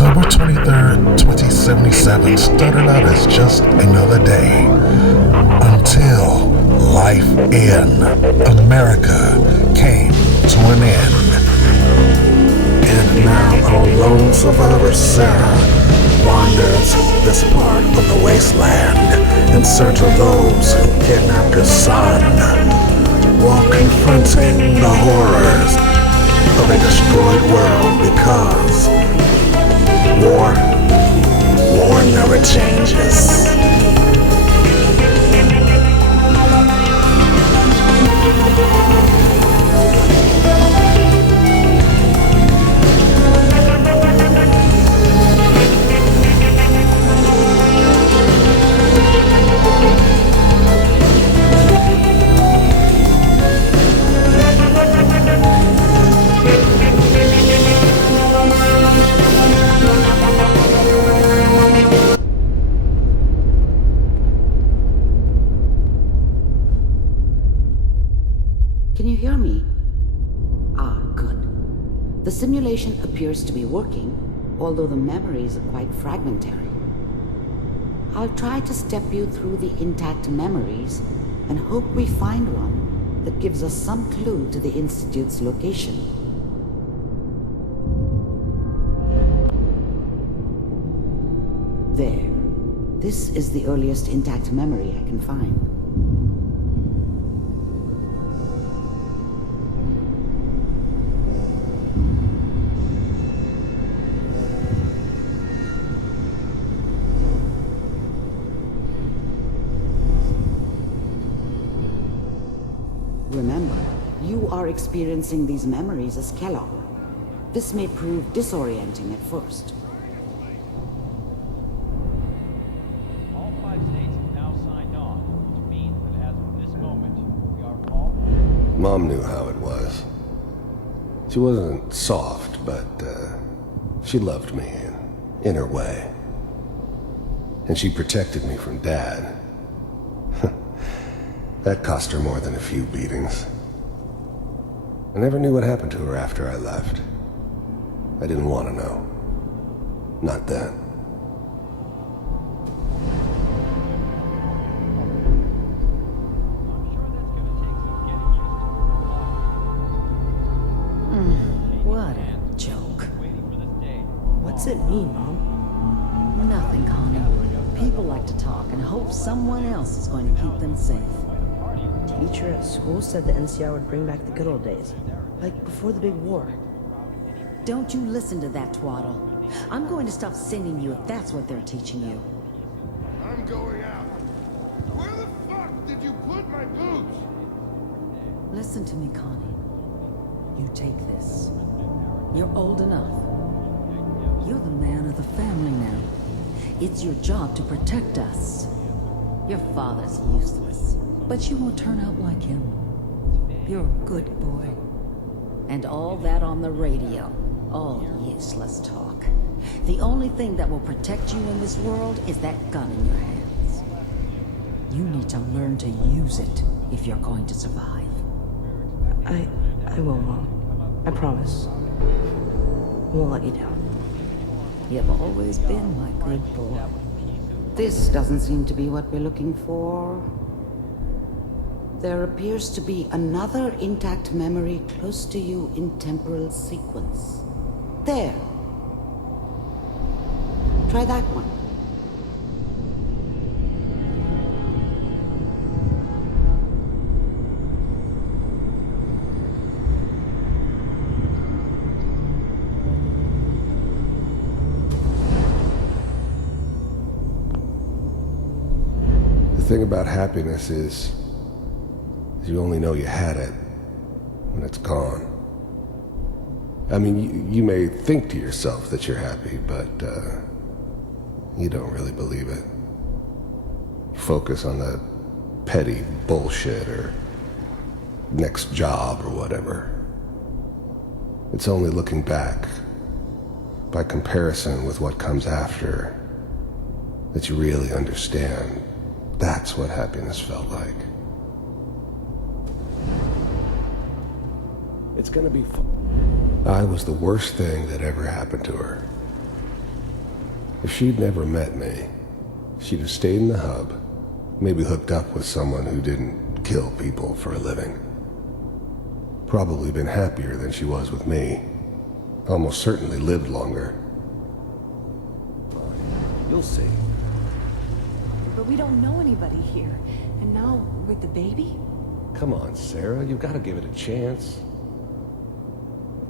October 23rd, 2077 started out as just another day until life in America came to an end. And now our lone survivor Sarah wanders this part of the wasteland in search of those who kidnapped her son, while confronting the horrors of a destroyed world, because war never changes. Can you hear me? Ah, good. The simulation appears to be working, although the memories are quite fragmentary. I'll try to step you through the intact memories and hope we find one that gives us some clue to the Institute's location. There. This is the earliest intact memory I can find. Remember, you are experiencing these memories as Kellogg. This may prove disorienting at first. All 5 states have now signed on, which means that as of this moment, we are all... Mom knew how it was. She wasn't soft, but she loved me in her way. And she protected me from Dad. That cost her more than a few beatings. I never knew what happened to her after I left. I didn't want to know. Not then. I'm sure that's gonna take some getting used to. What a joke. Waiting for this day. What's it mean, Mom? Nothing, Connie. People like to talk and hope someone else is going to keep them safe. Teacher at school said the NCR would bring back the good old days, like before the big war. Don't you listen to that twaddle. I'm going to stop singing you if that's what they're teaching you. I'm going out. Where the fuck did you put my boots? Listen to me, Connie. You take this. You're old enough. You're the man of the family now. It's your job to protect us. Your father's useless, but you won't turn out like him. You're a good boy. And all that on the radio, all useless talk. The only thing that will protect you in this world is that gun in your hands. You need to learn to use it if you're going to survive. I will, Mom. I promise. I won't let you down. You've always been my good boy. This doesn't seem to be what we're looking for. There appears to be another intact memory close to you in temporal sequence. There. Try that one. The thing about happiness is you only know you had it when it's gone. I mean, you may think to yourself that you're happy, but you don't really believe it. Focus on the petty bullshit or next job or whatever. It's only looking back, by comparison with what comes after, that you really understand. That's what happiness felt like. It's gonna be fun. I was the worst thing that ever happened to her. If she'd never met me, she'd have stayed in the hub, maybe hooked up with someone who didn't kill people for a living. Probably been happier than she was with me. Almost certainly lived longer. You'll see. But we don't know anybody here. And now, with the baby? Come on, Sarah, you've got to give it a chance.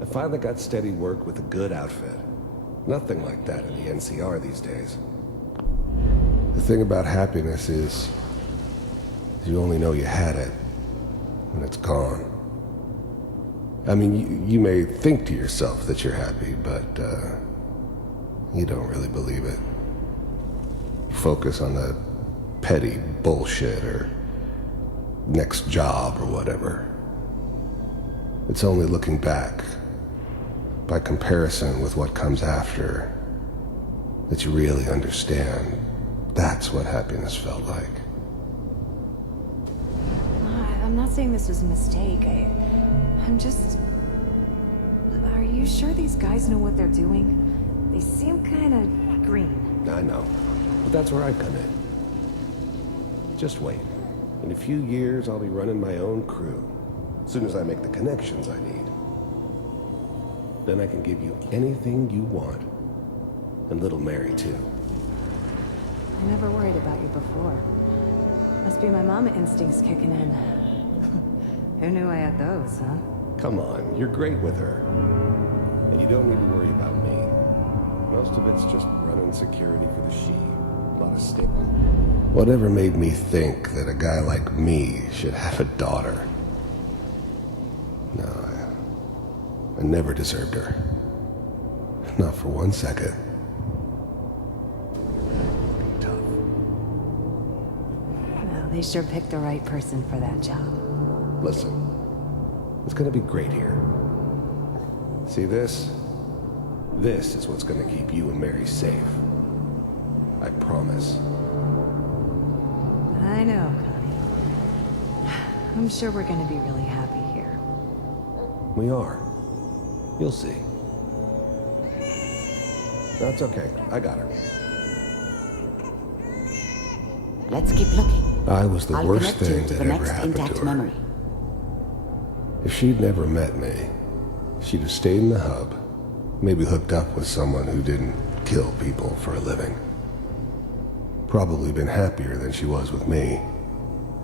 I finally got steady work with a good outfit. Nothing like that in the NCR these days. The thing about happiness is, you only know you had it when it's gone. I mean, you may think to yourself that you're happy, but you don't really believe it. You focus on the petty bullshit or next job or whatever. It's only looking back, by comparison with what comes after, that you really understand that's what happiness felt like. I'm not saying this was a mistake. I'm just... Are you sure these guys know what they're doing? They seem kind of green. I know, but that's where I come in. Just wait. In a few years, I'll be running my own crew. As soon as I make the connections I need. Then I can give you anything you want. And little Mary, too. I never worried about you before. Must be my mama instincts kicking in. Who knew I had those, huh? Come on, you're great with her. And you don't need to worry about me. Most of it's just running security for the she. A lot of stick. Whatever made me think that a guy like me should have a daughter? No, I never deserved her. Not for 1 second. Tough. Well, they sure picked the right person for that job. Listen, it's gonna be great here. See this? This is what's gonna keep you and Mary safe. I promise. I know, Connie. I'm sure we're gonna be really happy here. We are. You'll see. That's okay. I got her. Let's keep looking. I was the I'll worst connect you thing to that the ever next happened intact to her. memory. If she'd never met me, she'd have stayed in the hub, maybe hooked up with someone who didn't kill people for a living. Probably been happier than she was with me.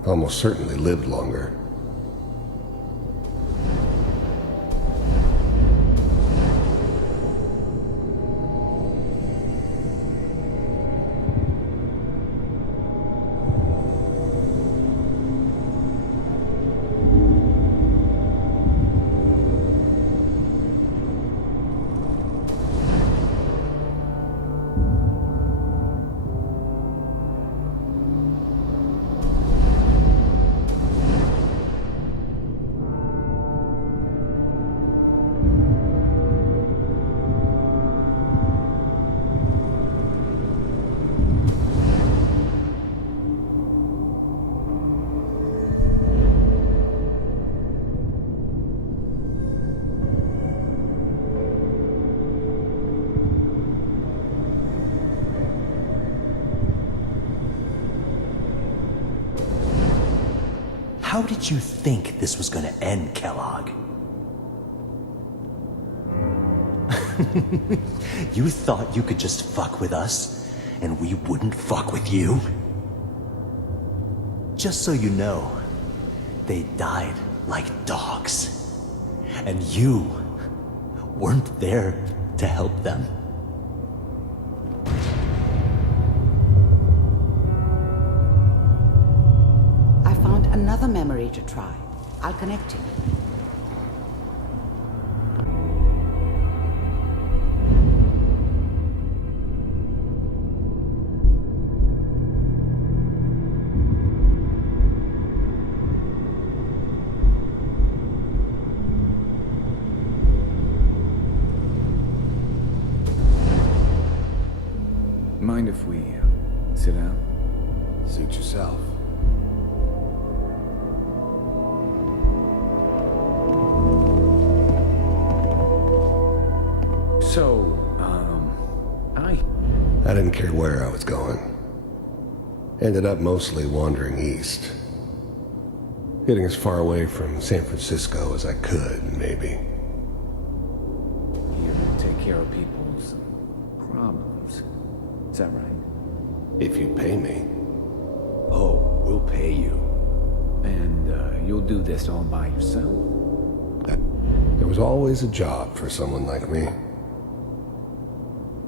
Almost certainly lived longer. How did you think this was gonna end, Kellogg? You thought you could just fuck with us, and we wouldn't fuck with you? Just so you know, they died like dogs. And you weren't there to help them. Another memory to try. I'll connect you. Mind if we sit down? Suit yourself. So, I didn't care where I was going. Ended up mostly wandering east. Getting as far away from San Francisco as I could, maybe. Here to take care of people's problems. Is that right? If you pay me. Oh, we'll pay you. And you'll do this all by yourself? There was always a job for someone like me.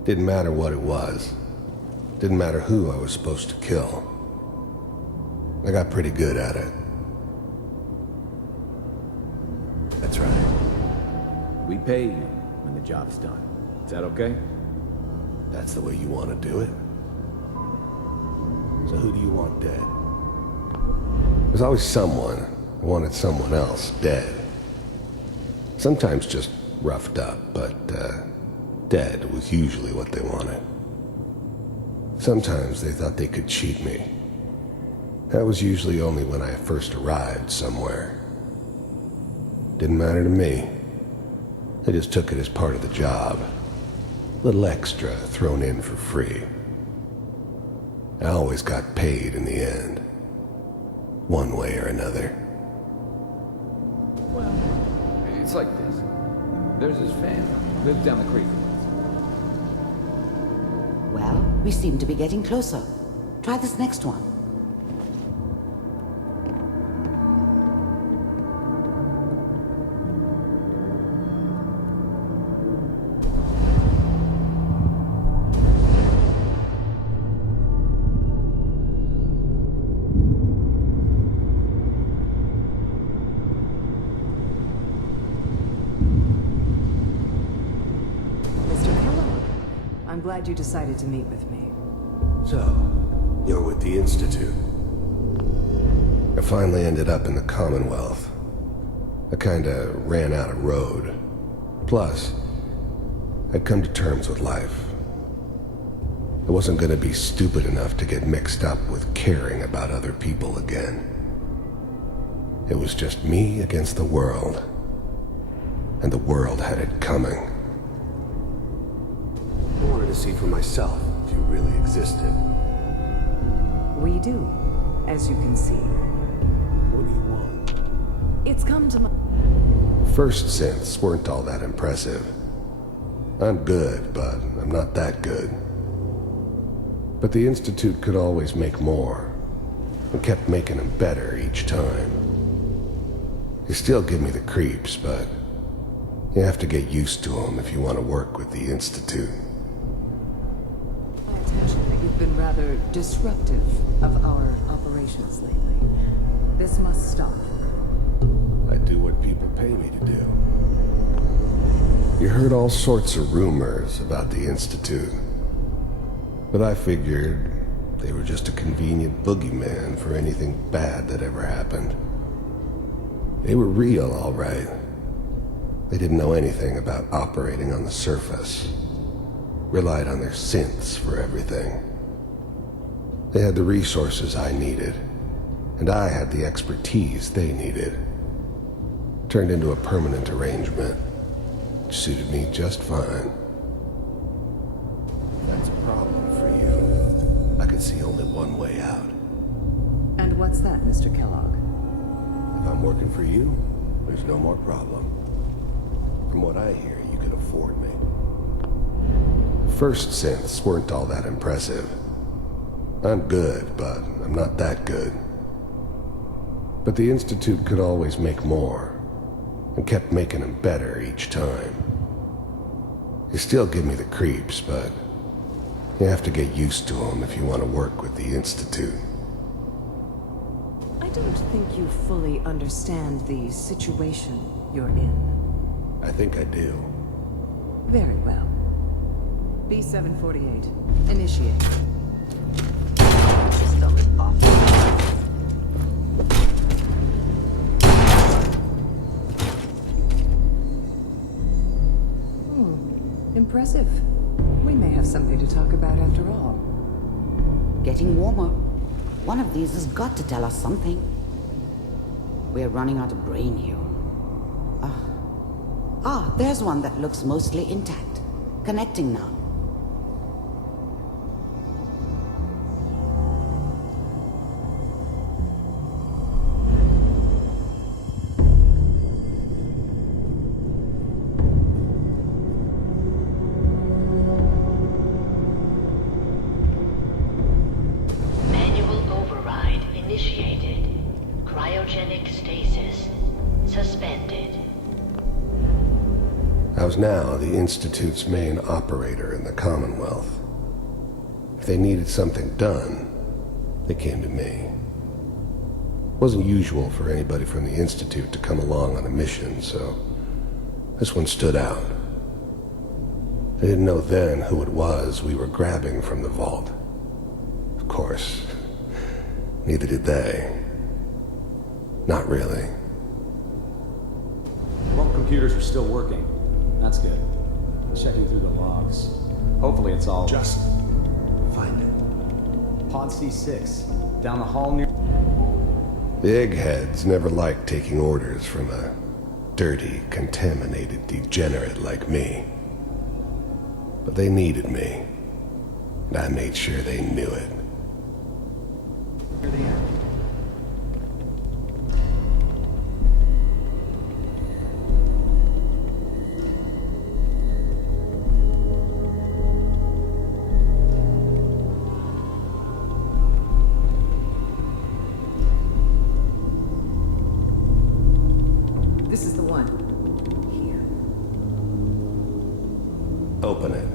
Didn't matter what it was. Didn't matter who I was supposed to kill. I got pretty good at it. That's right. We pay you when the job's done. Is that okay? That's the way you want to do it? So who do you want dead? There's always someone who wanted someone else dead. Sometimes just roughed up, but dead was usually what they wanted. Sometimes they thought they could cheat me. That was usually only when I first arrived somewhere. Didn't matter to me. They just took it as part of the job. A little extra thrown in for free. I always got paid in the end. One way or another. Well, it's like this. There's his family. Lives down the creek. Well, we seem to be getting closer. Try this next one. I'm glad you decided to meet with me. So, you're with the Institute. I finally ended up in the Commonwealth. I kinda ran out of road. Plus, I'd come to terms with life. I wasn't gonna be stupid enough to get mixed up with caring about other people again. It was just me against the world. And the world had it coming. I wanted to see for myself if you really existed. We do, as you can see. What do you want? It's come to my... First synths weren't all that impressive. I'm good, but I'm not that good. But the Institute could always make more, and kept making them better each time. They still give me the creeps, but you have to get used to them if you want to work with the Institute. My attention that you've been rather disruptive of our operations lately. This must stop. I do what people pay me to do. You heard all sorts of rumors about the Institute, but I figured they were just a convenient boogeyman for anything bad that ever happened. They were real, all right. They didn't know anything about operating on the surface. Relied on their synths for everything. They had the resources I needed, and I had the expertise they needed. Turned into a permanent arrangement, which suited me just fine. That's a problem for you. I could see only one way out. And what's that, Mr. Kellogg? If I'm working for you, there's no more problem. From what I hear, you can afford me. First synths weren't all that impressive. I'm good, but I'm not that good. But the Institute could always make more, and kept making them better each time. They still give me the creeps, but you have to get used to them if you want to work with the Institute. I don't think you fully understand the situation you're in. I think I do. Very well. B-748, initiate. Impressive. We may have something to talk about after all. Getting warmer. One of these has got to tell us something. We're running out of brain here. There's one that looks mostly intact. Connecting now. now the Institute's main operator in the Commonwealth. If they needed something done, they came to me. It wasn't usual for anybody from the Institute to come along on a mission, so this one stood out. I didn't know then who it was we were grabbing from the vault. Of course, neither did they. Not really. Vault computers are still working. That's good. Checking through the logs. Hopefully it's all... Just find it. Pod C6. Down the hall near... The eggheads never liked taking orders from a dirty, contaminated degenerate like me. But they needed me, and I made sure they knew it. near the end. This is the one. Here. Open it.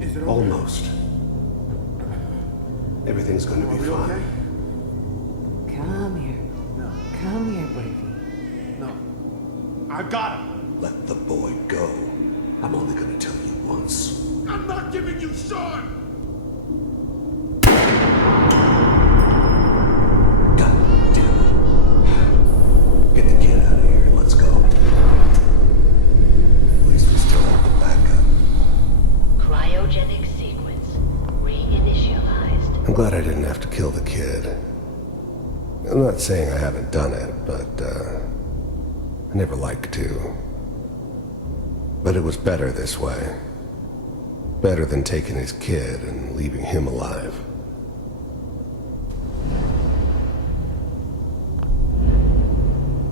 Is it Almost. Everything's going to be fine. Come here. No. Come here, baby. No. I got him. Let the boy go. I'm only going to tell you once. I'm not giving you Sean. God damn it. Get the kid out of here and let's go. At least we still have the backup. Cryogenic sequence reinitialized. I'm glad I didn't have to kill the kid. I'm not saying I haven't done it, but, I never liked to. But it was better this way. Better than taking his kid and leaving him alive.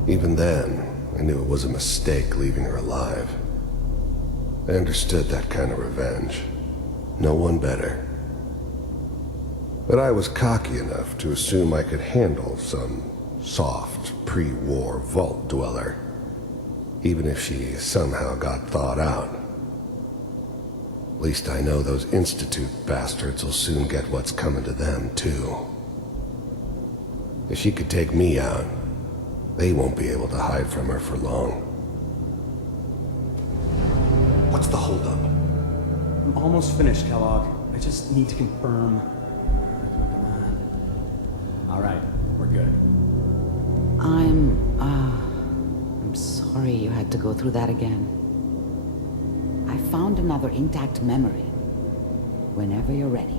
Even then, I knew it was a mistake leaving her alive. I understood that kind of revenge. No one better. But I was cocky enough to assume I could handle some soft, pre-war vault dweller, even if she somehow got thawed out. At least I know those Institute bastards will soon get what's coming to them, too. If she could take me out, they won't be able to hide from her for long. What's the holdup? I'm almost finished, Kellogg. I just need to confirm. All right, we're good. I'm sorry you had to go through that again. I found another intact memory. Whenever you're ready.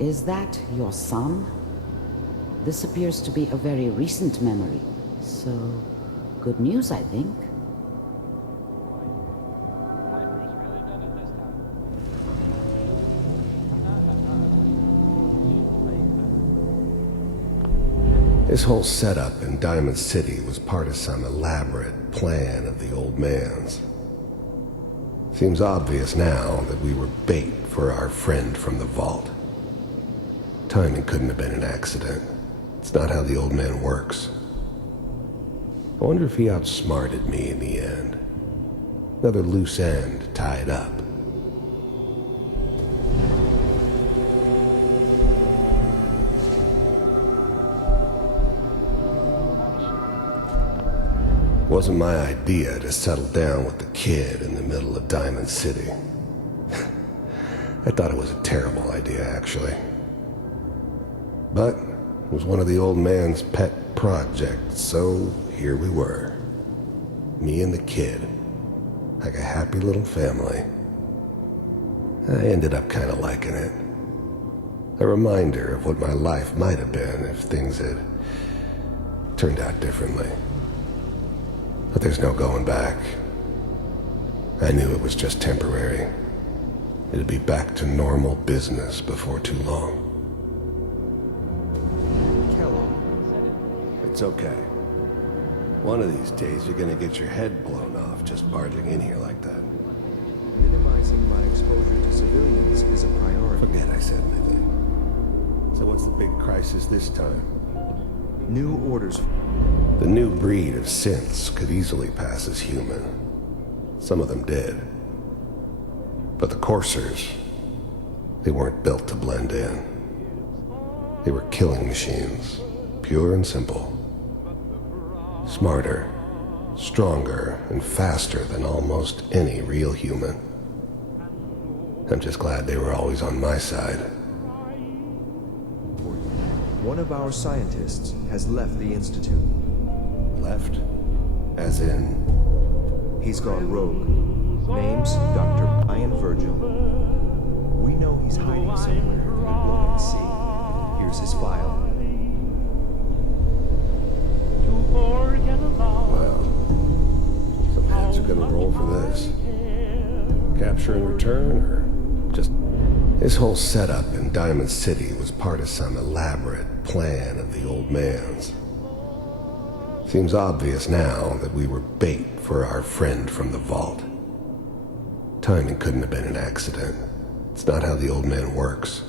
Is that your son? This appears to be a very recent memory. So, good news, I think. This whole setup in Diamond City was part of some elaborate plan of the old man's. Seems obvious now that we were bait for our friend from the vault. Timing couldn't have been an accident. It's not how the old man works. I wonder if he outsmarted me in the end. Another loose end tied up. Wasn't my idea to settle down with the kid in the middle of Diamond City. I thought it was a terrible idea, actually. But it was one of the old man's pet projects, so here we were. Me and the kid, like a happy little family. I ended up kind of liking it. A reminder of what my life might have been if things had turned out differently. But there's no going back. I knew it was just temporary. It'd be back to normal business before too long. Kellogg, it's okay. One of these days you're gonna get your head blown off just barging in here like that. Minimizing my exposure to civilians is a priority. Forget I said anything. So what's the big crisis this time? New orders. The new breed of synths could easily pass as human. Some of them did. But the coursers, they weren't built to blend in. They were killing machines, pure and simple. Smarter, stronger, and faster than almost any real human. I'm just glad they were always on my side. One of our scientists has left the Institute. Left? As in? He's gone rogue. Name's Dr. Brian Virgil. We know he's hiding somewhere in the glowing sea. Here's his file. Well, some heads are gonna roll for this. Capture and return, or just... This whole setup in Diamond City was part of some elaborate plan of the old man's. Seems obvious now that we were bait for our friend from the vault. Timing couldn't have been an accident. It's not how the old man works.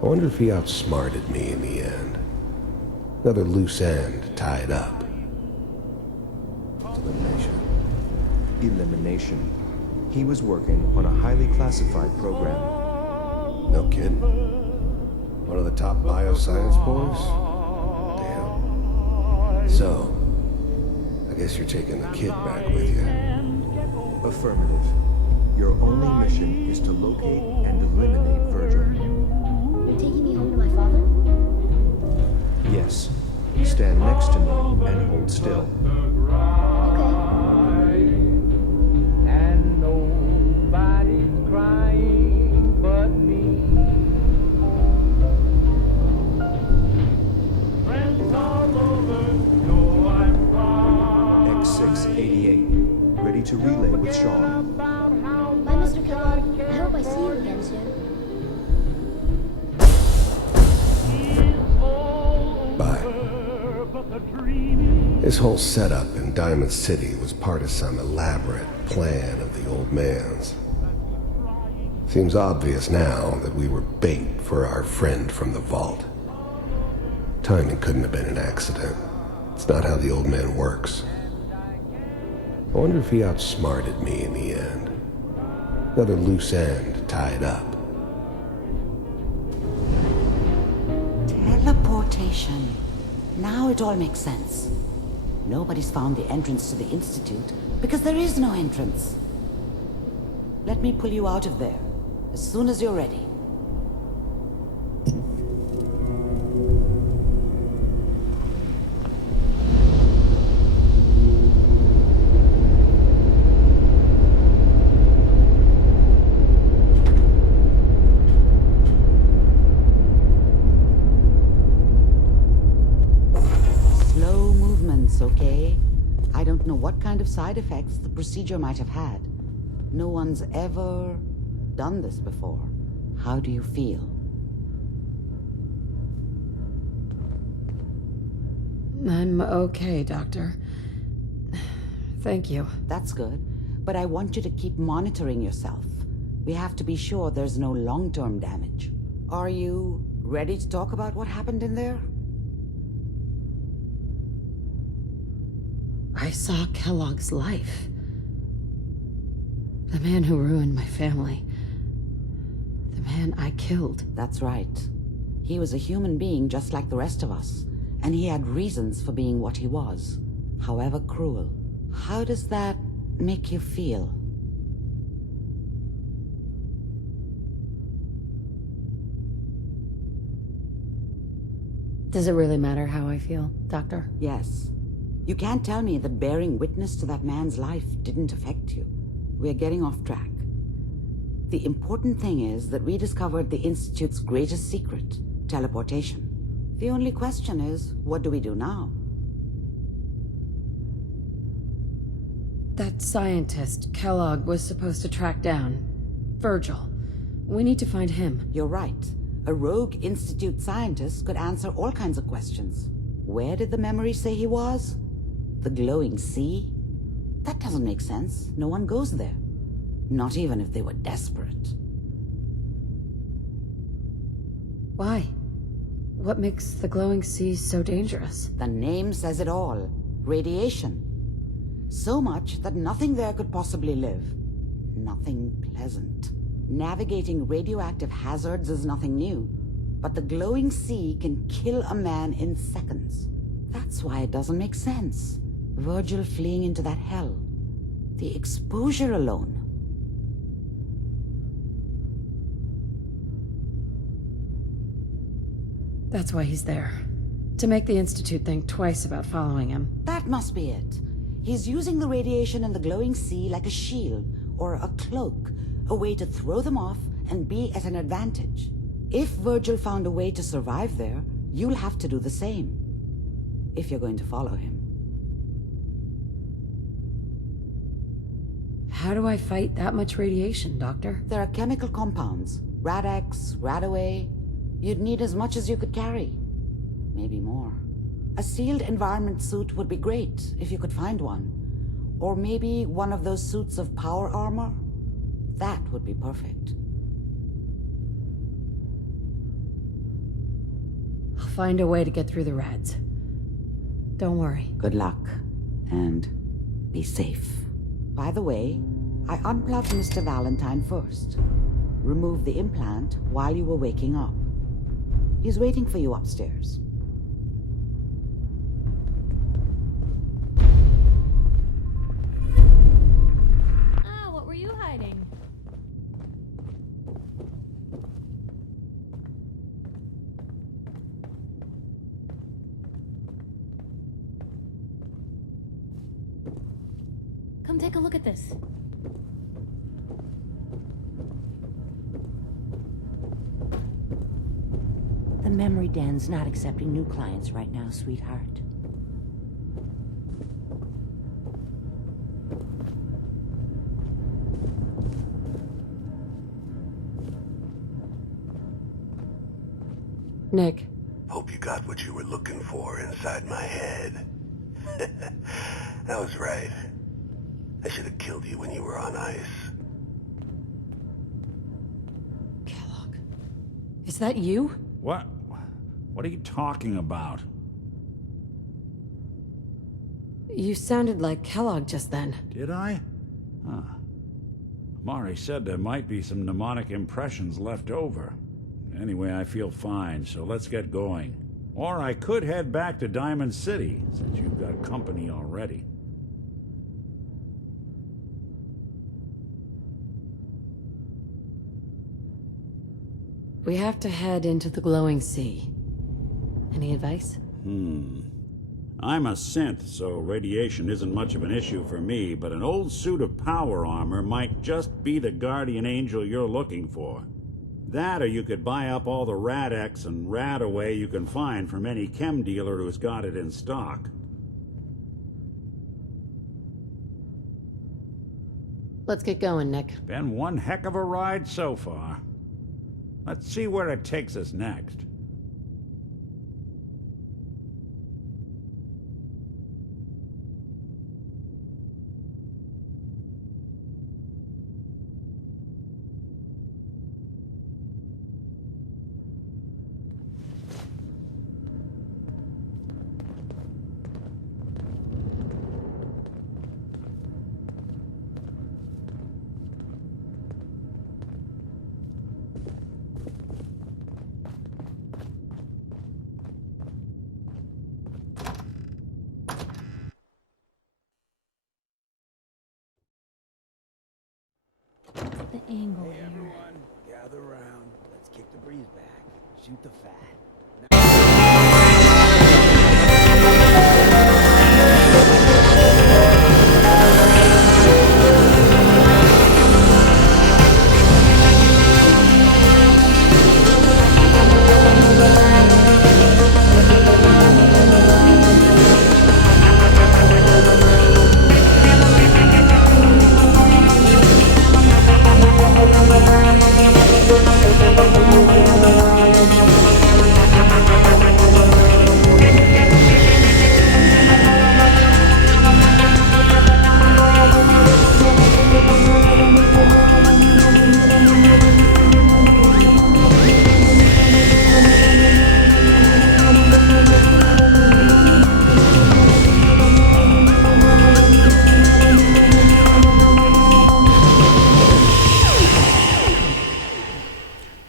I wonder if he outsmarted me in the end. Another loose end tied up. Elimination. He was working on a highly classified program. No kidding. One of the top bioscience boys? Damn. So, I guess you're taking the kid back with you. Affirmative. Your only mission is to locate and eliminate Virgil. You're taking me home to my father? Yes. Stand next to me and hold still. And nobody's crying but me. Friends all over know I'm fine. XVIII, ready to relay with Sean. Bye, Mr. Kellogg. I hope I see you again soon. Bye. This whole setup in Diamond City was part of some elaborate plan of the old man's. Seems obvious now that we were bait for our friend from the vault. Timing couldn't have been an accident. It's not how the old man works. I wonder if he outsmarted me in the end. Another loose end tied up. Teleportation. Now it all makes sense. Nobody's found the entrance to the Institute because there is no entrance. Let me pull you out of there as soon as you're ready. Okay? I don't know what kind of side effects the procedure might have had. No one's ever done this before. How do you feel? I'm okay, Doctor. Thank you. That's good. But I want you to keep monitoring yourself. We have to be sure there's no long-term damage. Are you ready to talk about what happened in there? I saw Kellogg's life. The man who ruined my family. The man I killed. That's right. He was a human being just like the rest of us, and he had reasons for being what he was. however cruel. How does that make you feel? Does it really matter how I feel, Doctor? Yes. You can't tell me that bearing witness to that man's life didn't affect you. We're getting off track. The important thing is that we discovered the Institute's greatest secret, teleportation. The only question is, what do we do now? That scientist Kellogg was supposed to track down. Virgil. We need to find him. You're right. A rogue Institute scientist could answer all kinds of questions. Where did the memory say he was? The glowing sea? That doesn't make sense. No one goes there. Not even if they were desperate. Why? What makes the glowing sea so dangerous? The name says it all. Radiation. So much that nothing there could possibly live. Nothing pleasant. Navigating radioactive hazards is nothing new, but the glowing sea can kill a man in seconds. That's why it doesn't make sense. Virgil fleeing into that hell. The exposure alone. That's why he's there. To make the Institute think twice about following him. That must be it. He's using the radiation in the glowing sea like a shield, or a cloak, a way to throw them off and be at an advantage. If Virgil found a way to survive there, you'll have to do the same. If you're going to follow him. How do I fight that much radiation, Doctor? There are chemical compounds. Rad-X, Radaway. You'd need as much as you could carry. Maybe more. A sealed environment suit would be great, if you could find one. Or maybe one of those suits of power armor? That would be perfect. I'll find a way to get through the rads. Don't worry. Good luck. And be safe. By the way, I unplugged Mr. Valentine first. Removed the implant while you were waking up. He's waiting for you upstairs. Ah, what were you hiding? Come take a look at this. The memory den's not accepting new clients right now, sweetheart. Nick. Hope you got what you were looking for inside my head. That was right. I should have killed you when you were on ice. Kellogg. Is that you? What? What are you talking about? You sounded like Kellogg just then. Did I? Huh. Amari said there might be some mnemonic impressions left over. Anyway, I feel fine, so let's get going. Or I could head back to Diamond City, since you've got company already. We have to head into the glowing sea. Any advice? I'm a synth, so radiation isn't much of an issue for me, but an old suit of power armor might just be the guardian angel you're looking for. That, or you could buy up all the Rad-X and Radaway you can find from any chem dealer who's got it in stock. Let's get going, Nick. Been one heck of a ride so far. Let's see where it takes us next. the angle here? Everyone, gather around. Let's kick the breeze back. Shoot the fat.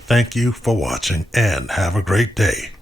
Thank you for watching and have a great day.